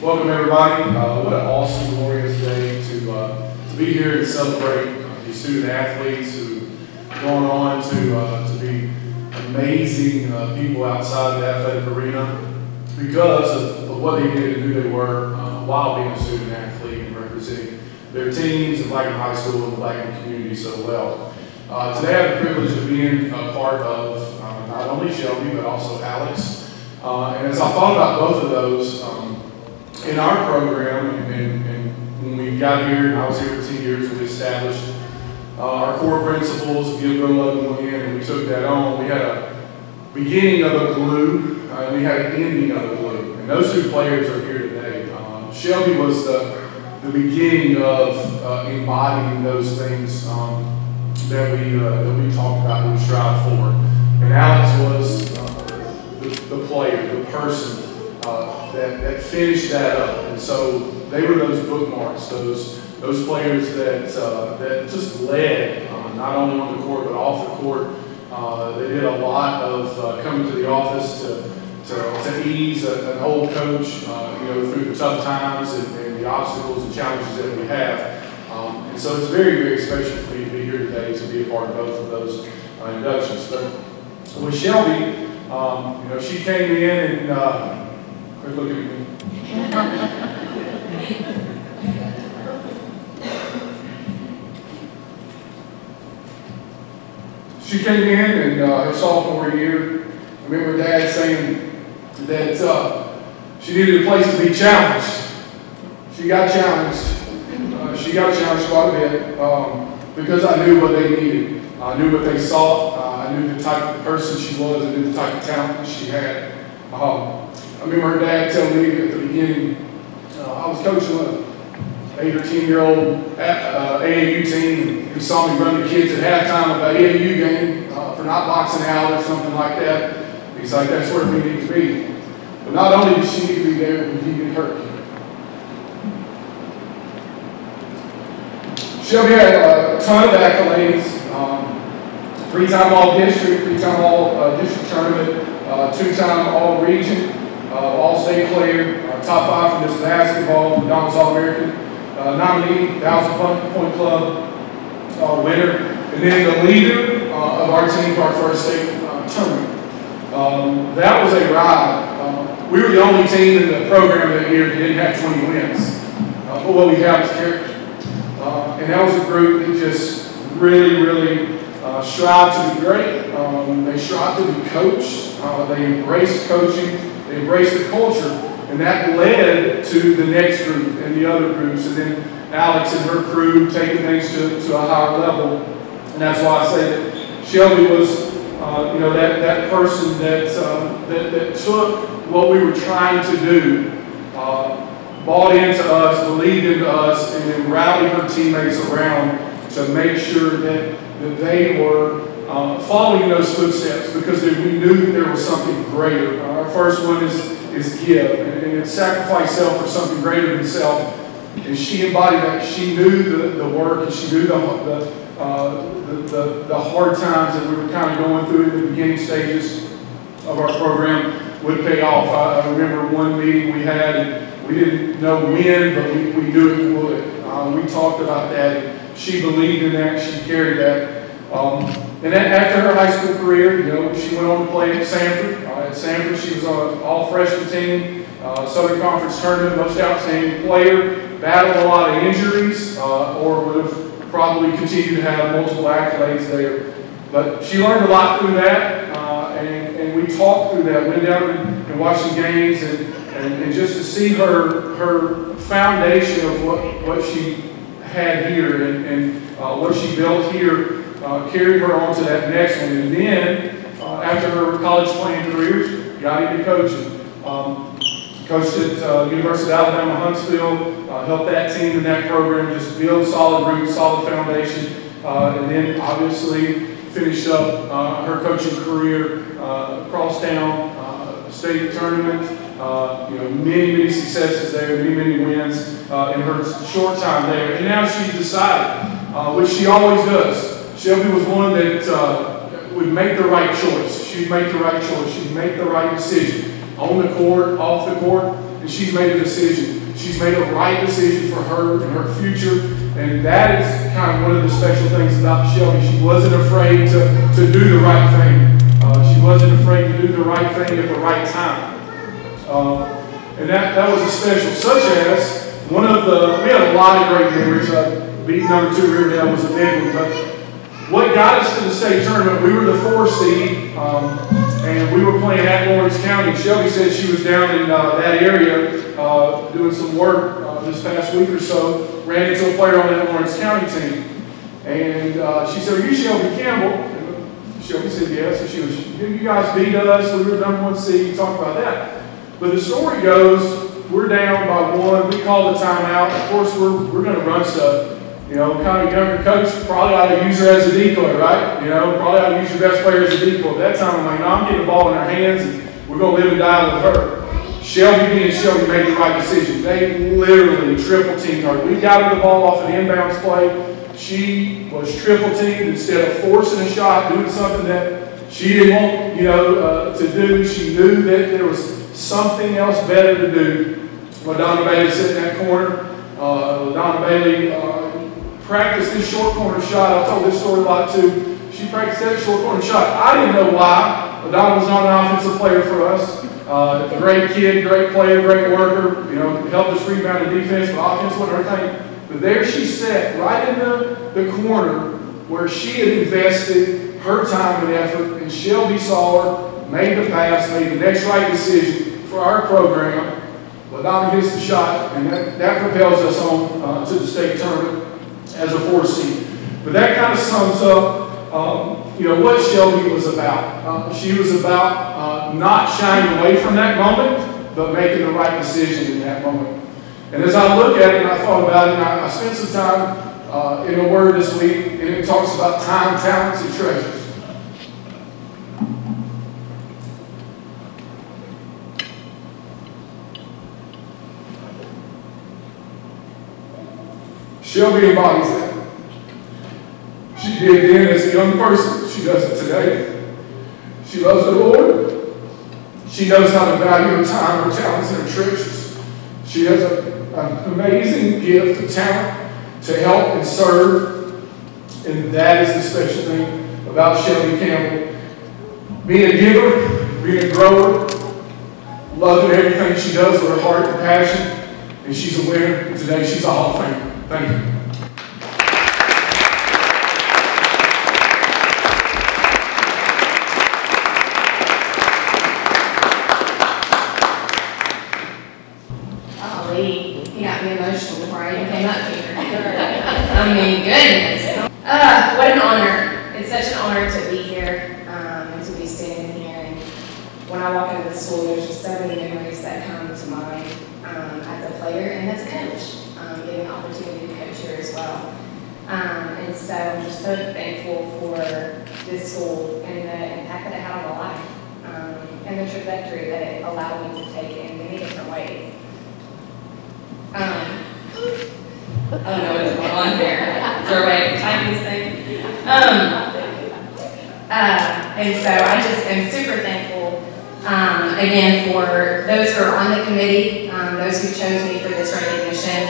Welcome everybody. What an awesome, glorious day to be here and celebrate these student athletes who are going on to be amazing people outside the athletic arena because of what they did and who they were while being a student athlete and representing their teams in Blackman High School and the Blackman community so well. Today I have the privilege of being a part of not only Shelby but also Alex. And as I thought about both of those, in our program, and when we got here, and I was here for 10 years, we established our core principles, give, grow, love, and win, and we took that on. We had a beginning of a glue, and we had an ending of a glue. And those two players are here today. Shelby was the beginning of embodying those things that we talked about and we strive for. And Alex was the player, the person that finished that up. And so they were those bookmarks, those players that just led, not only on the court but off the court. They did a lot of coming to the office to ease an old coach, through the tough times and the obstacles and challenges that we have. And so it's very, very special for me to be here today to be a part of both of those inductions. But with Shelby, she came in and quit looking at me. She came in and her sophomore year, I remember Dad saying that she needed a place to be challenged. She got challenged. She got challenged quite a bit because I knew what they needed. I knew what they sought. I knew the type of person she was. I knew the type of talent that she had. I remember her dad telling me at the beginning, I was coaching an 8 or 10-year-old AAU team, and he saw me run the kids at halftime of the AAU game for not boxing out or something like that. He's like, that's where we need to be. But not only did she need to be there, but he get hurt. Shelby had a ton of accolades. 3-time All-District, 3-time All-District Tournament, 2-time All-Region, All-State player, top 5 from this basketball, McDonald's All-American, nominee, 1,000-point club winner, and then the leader of our team for our first state tournament. That was a ride. We were the only team in the program that year that didn't have 20 wins. But what we have is character. And that was a group that just really, really strived to be great. They strived to be coached. They embraced coaching. They embraced the culture. And that led to the next group and the other groups. And then Alex and her crew taking things to a higher level. And that's why I say that Shelby was, that person that took what we were trying to do, bought into us, believed into us, and then rallied her teammates around to make sure that they were following those footsteps because we knew that there was something greater. Our first one is give, and it's sacrifice self for something greater than self. And she embodied that. She knew the work, and she knew the hard times that we were kind of going through in the beginning stages of our program would pay off. I remember one meeting we had, and we didn't know when, but we knew it would. We talked about that, and she believed in that, she carried that. And then after her high school career, she went on to play at Sanford. At Sanford, she was on an all-freshman team, Southern Conference tournament, most outstanding player, battled a lot of injuries, or would have probably continued to have multiple accolades there. But she learned a lot through that, and we talked through that, went down and watched some games, and just to see her foundation of what she had here and what she built here carried her on to that next one. And then, after her college playing career, got into coaching. Coached at University of Alabama, Huntsville, helped that team in that program just build solid roots, solid foundation, and then obviously finished up her coaching career across town, state tournament, many successes there, many wins in her short time there. And now she's decided, which she always does. Shelby was one that would make the right choice. She'd make the right choice. She'd make the right decision. On the court, off the court, and she's made a decision. She's made a right decision for her and her future, and that is kind of one of the special things about Shelby. She wasn't afraid to do the right thing. She wasn't afraid to do the right thing at the right time. And that was a special, such as we had a lot of great memories. Beat number 2 Riverdale was a big one, but what got us to the state tournament, we were the 4 seed, and we were playing at Lawrence County. Shelby said she was down in that area doing some work this past week or so, ran into a player on that Lawrence County team. And she said, "Are you Shelby Campbell?" And Shelby said, "Yes." And she was, "You guys beat us, we were the number 1 seed, talk about that." But the story goes, we're down by 1, we call the timeout. Of course, we're going to run stuff. You know, kind of younger coach probably ought to use her as a decoy, right? You know, probably ought to use your best player as a decoy. At that time, I'm like, no, I'm getting the ball in her hands, and we're going to live and die with her. Shelby being Shelby made the right decision. They literally triple teamed her. We got her the ball off an inbounds play. She was triple teamed instead of forcing a shot, doing something that she didn't want, to do. She knew that there was something else better to do. LaDonna Bailey sitting in that corner. LaDonna Bailey practiced this short corner shot. I've told this story a lot too. She practiced that short corner shot. I didn't know why. LaDonna was not an offensive player for us. Great kid, great player, great worker. You know, helped us rebound in defense, but offense wasn't her thing. But there she sat, right in the corner where she had invested her time and effort, and Shelby saw her, made the pass, made the next right decision for our program. LaDonna hits the shot, and that propels us on to the state tournament as a 4 seed. But that kind of sums up, what Shelby was about. She was about not shying away from that moment, but making the right decision in that moment. And as I look at it and I thought about it, and I spent some time in the Word this week, and it talks about time, talents, and treasures. Shelby embodies that. She did then as a young person. She does it today. She loves the Lord. She knows how to value her time, her talents, and her treasures. She has an amazing gift of talent to help and serve. And that is the special thing about Shelby Campbell. Being a giver, being a grower, loving everything she does with her heart and passion. And she's a winner. And today she's a Hall of Famer. Thank you. Golly, you got me emotional before I even came up here. I mean, goodness. What an honor. It's such an honor to be here and to be standing here. And when I walk into the school, there's just so many memories that come to mind as a player and as a coach. Getting an opportunity to coach here as well. And so I'm just so thankful for this school and the impact that it had on my life and the trajectory that it allowed me to take in many different ways. I don't know what's going on there. Is there a way to type this thing? And so I just am super thankful, again, for those who are on the committee, those who chose me for this recognition.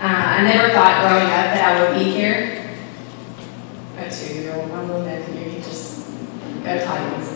I never thought growing up that I would be here. A 2-year-old, my little nephew, he just go Titans.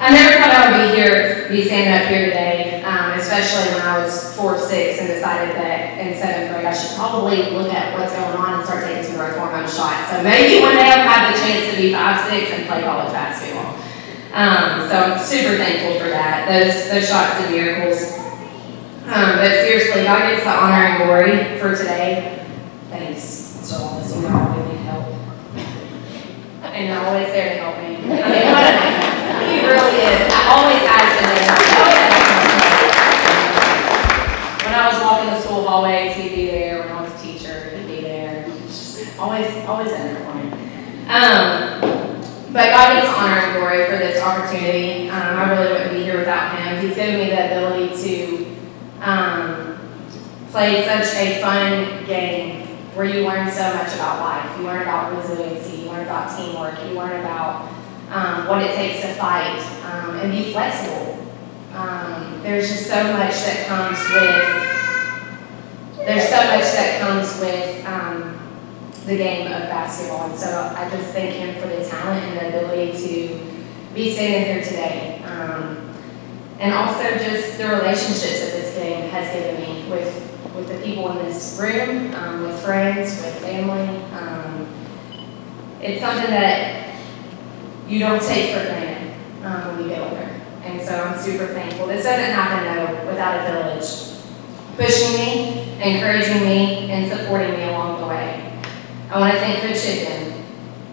I never thought I would be standing up here today, especially when I was 4'6" and decided that in 7th grade I should probably look at what's going on and start taking some growth hormone shots. So maybe one day I'll have the chance to be 5'6" and play college basketball. So I'm super thankful for that. Those shots are miracles. But seriously, God gets the honor and glory for today. Thanks, Mr. Wallace. You always need help. And you're always there to help me. I mean, he really is. I always ask him to help. When I was walking the school hallways, he'd be there. When I was a teacher, he'd be there. He's just always in there for me. But God gets honor and glory for this opportunity. I really wouldn't be here without him. He's given me the ability to play such a fun game where you learn so much about life. You learn about resiliency, you learn about teamwork, you learn about what it takes to fight and be flexible. there's just so much that comes with the game of basketball. And so I just thank him for the talent and the ability to be standing here today. And also just the relationships that this game has given me with the people in this room, with friends, with family. It's something that you don't take for granted when you get older. And so I'm super thankful. This doesn't happen though without a village pushing me, encouraging me, and supporting me along the way. I want to thank Coach Higdon.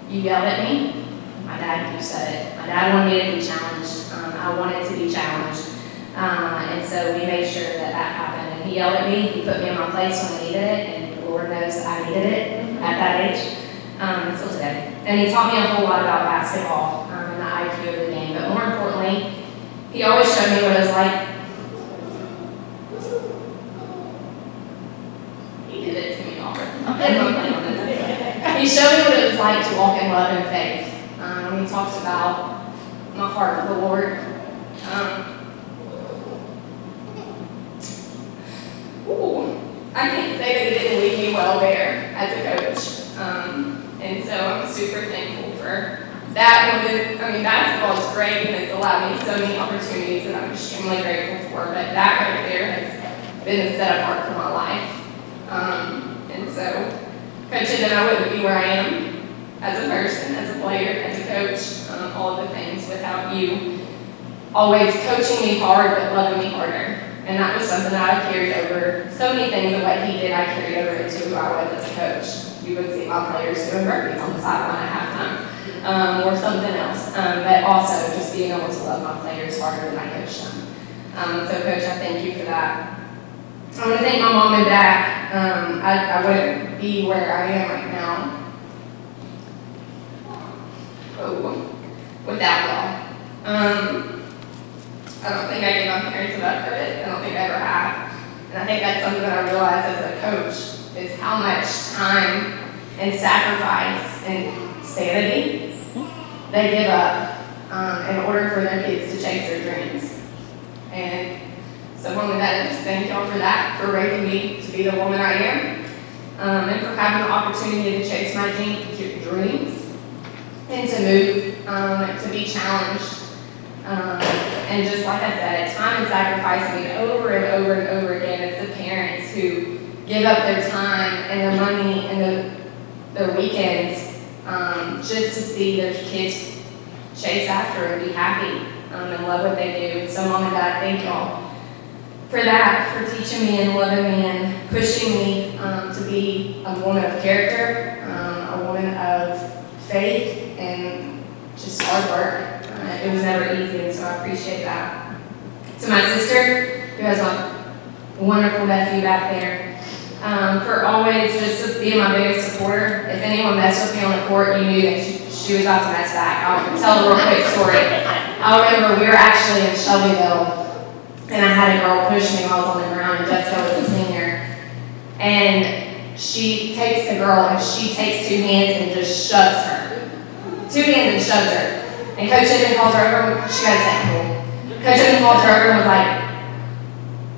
You yelled at me. My dad, you said it. My dad wanted me to be challenged. I wanted to be challenged. And so we made sure that happened. And he yelled at me. He put me in my place when I needed it. And the Lord knows that I needed it at that age. And still today. And he taught me a whole lot about basketball and the IQ of the game. But more importantly, he always showed me what it was like. He did it to me all. He showed me what it was like to walk in love and faith. He talks about my heart for the Lord. I can't say that he didn't lead me well there as a coach. And so I'm super thankful for that. Basketball is great and it's allowed me so many opportunities that I'm extremely grateful for. But that right there has been a set apart for my life. And so, Coach Higdon, I wouldn't be where I am as a person, as a player, as a coach, all of the things without you always coaching me hard but loving me harder. And that was something that I carried over. So many things of what he did, I carried over into who I was as a coach. You would see my players doing burpees on the sideline at halftime, or something else. But also just being able to love my players harder than I coached them. So Coach, I thank you for that. I want to thank my mom and dad. I wouldn't be where I am right now without y'all. I don't think I give my parents enough credit. I don't think I ever have. And I think that's something that I realized as a coach is how much time and sacrifice and sanity they give up in order for their kids to chase their dreams. And so Mom and Dad, I just thank y'all for that, for raising me to be the woman I am, and for having the opportunity to chase my dreams and to move, to be challenged. And just like I said, time and sacrifice me over and over and over again. It's the parents who give up their time and their money and their weekends just to see their kids chase after and be happy and love what they do. So Mom and Dad, thank y'all for that, for teaching me and loving me and pushing me to be a woman of character, a woman of faith, and just hard work. It was never easy, and so I appreciate that. To my sister, who has a wonderful nephew back there, for always just being my biggest supporter. If anyone messed with me on the court, you knew that she was about to mess back. I'll tell a real quick story. I remember we were actually in Shelbyville, and I had a girl push me while I was on the ground, and Jessica was a senior. And she takes the girl, and she takes two hands and just shoves her. Two hands and shoves her. And Coach Higdon calls her over, she got a technical. Coach Higdon calls her over and was like,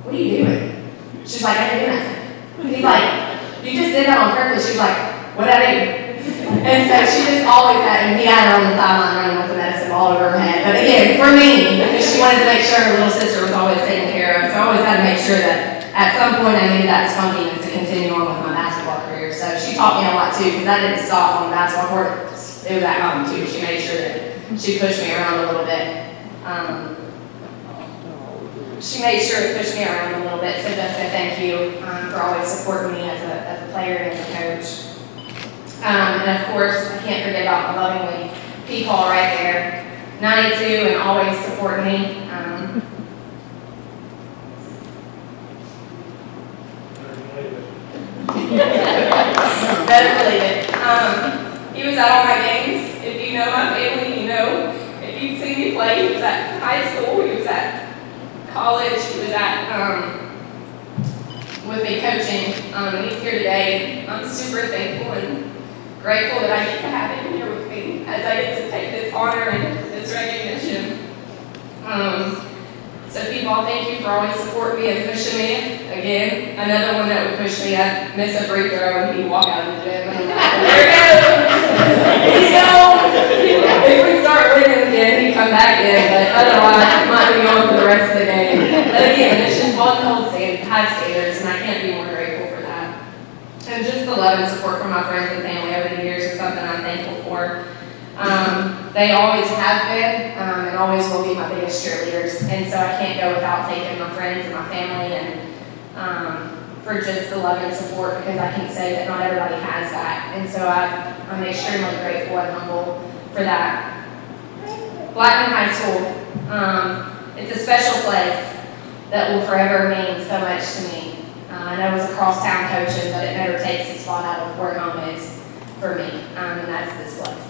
what are you doing? She's like, I didn't do nothing. He's like, you just did that on purpose. She's like, what did I do? And so she just always had, and he had her on the sideline running with the medicine all over her head. But again, for me, because she wanted to make sure her little sister was always taken care of, so I always had to make sure that at some point I needed that spunkiness to continue on with my basketball career. So she taught me a lot too, because I didn't stop on the basketball court. It was at home too. She made sure that she pushed me around a little bit. She made sure to push me around a little bit, so Jessica, thank you for always supporting me as a player and as a coach. And of course, I can't forget about my lovingly P-Paul right there, 92 and always supporting me. Better believe it. He was at all my games. If you know my family, you know. If you've seen me play, he was at high school, he was at college, he was at with me coaching, and he's here today. I'm super thankful and grateful that I get to have him here with me as I get to take this honor and this recognition. So people, thank you for always supporting me and pushing me. Again, another one that would push me. I'd miss a free throw and he'd walk out of the gym. And I'm like, there it goes. If we start winning again, he'd come back in. But otherwise, I might be on for the rest of the game. But again, it's just fun to hold high standards, and I can't be more grateful for that. And just the love and support from my friends and family over the years is something I'm thankful for. They always have been and always will be my biggest cheerleaders, and so I can't go without thanking my friends and my family and for just the love and support, because I can say that not everybody has that, and so I'm extremely grateful and humble for that. Blackman High School, it's a special place that will forever mean so much to me. I know it was across town coaching, but it never takes the spot out of where home is for me, and that's this place.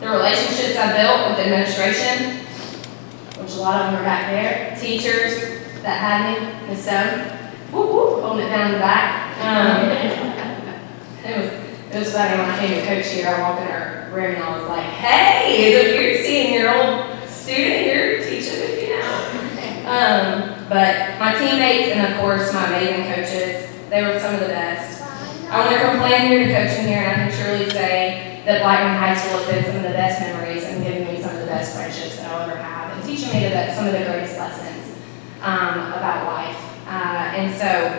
The relationships I built with administration, which a lot of them are back there, teachers that had me, Miss Stone, holding it down in the back. It was funny when I came to coach here. I walked in her room and I was like, "Hey, is it weird seeing your old student here teaching with you now?" But my teammates and of course my amazing coaches, they were some of the best. I went from playing here to coaching here, and I can truly say that Blackman High School has been some of the best memories and given me some of the best friendships that I'll ever have, and teaching me some of the greatest lessons about life. And so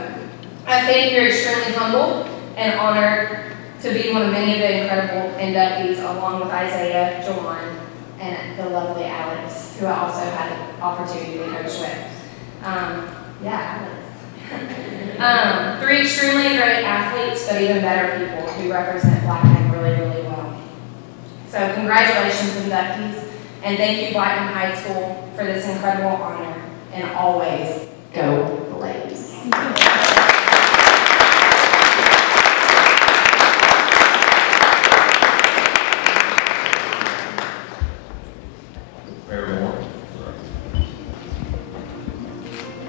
I stand here extremely humbled and honored to be one of many of the incredible inductees, along with Isaiah, Jawan, and the lovely Alex, who I also had the opportunity to coach with. Three extremely great athletes, but even better people who represent Blackman really, really well. So congratulations, inductees, and thank you, Blackman High School, for this incredible honor, and always go Blaze.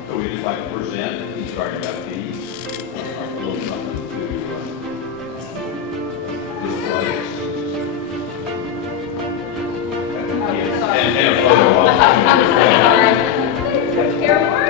So we just like to present each of our inductees, a little something to display. And a photo op. Sorry.